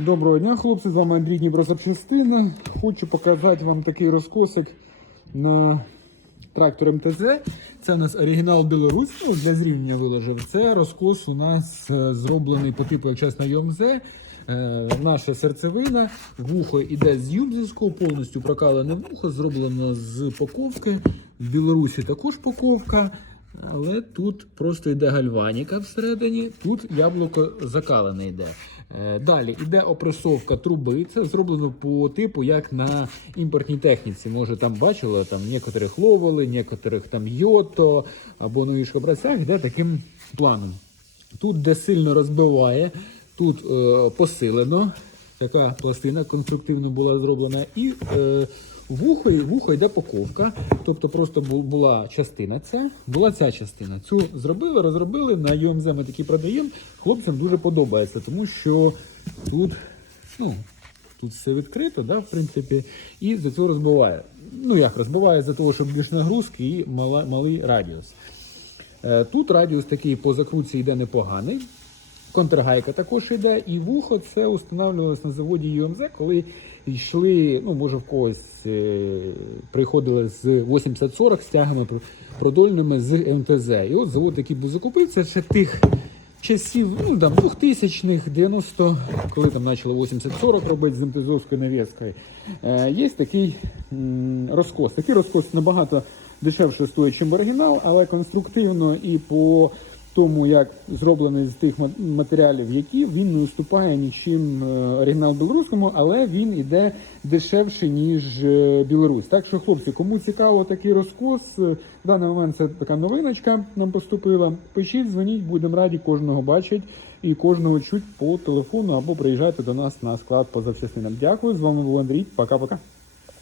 Доброго дня, хлопці! З вами Андрій Дніпрозапчастина. Хочу показати вам такий розкосик на трактор МТЗ. Це у нас оригінал Білорусь. Ну, для зрівняння виложив. Це розкос у нас е, зроблений по типу як час на ЙОМЗ. Е, наша серцевина, вухо іде з Юбзівського, повністю прокалене вухо, зроблено з поковки. В Білорусі також поковка. Але тут просто йде гальваніка всередині, тут яблуко закалене йде. Е, Далі йде опресовка труби. Це зроблено по типу, як на імпортній техніці. Може там бачили, там некоторих ловили, некоторих там йото або нові шкобрацях, йде таким планом. Тут, де сильно розбиває, тут е, посилено. Така пластина конструктивно була зроблена. І е, вухо, вухо йде поковка. Тобто просто була частина ця, була ця частина. Цю зробили, розробили. На ЮМЗ ми такі продаємо. Хлопцям дуже подобається, тому що тут, ну, тут все відкрито, да, в принципі, і за цього розбиває. Ну як розбиває за того, що більш нагрузки і мала, малий радіус. Е, Тут радіус такий по закрутці йде непоганий. Контргайка також йде, і вухо це установлювалося на заводі ЮМЗ, коли йшли, ну може в когось е, приходили з 80-40 стягами пр- продольними з МТЗ. І от завод, який був закупився, ще тих часів, ну там 2000-х, 90, коли там почали 80-40 робити з МТЗовською навіскою, е, є такий м, розкос. Такий розкос набагато дешевше стоїть, ніж оригінал, але конструктивно і по тому, як зроблений з тих матеріалів, які він не уступає нічим е, оригінал білоруському, але він іде дешевше, ніж е, Білорусь. Так що, хлопці, кому цікаво такий розкос, е, в даний момент це така новиночка нам поступила. Пишіть, дзвоніть, будемо раді кожного бачити і кожного чуть по телефону або приїжджайте до нас на склад по запчастинам. Дякую. З вами був Андрій. Пока-пока.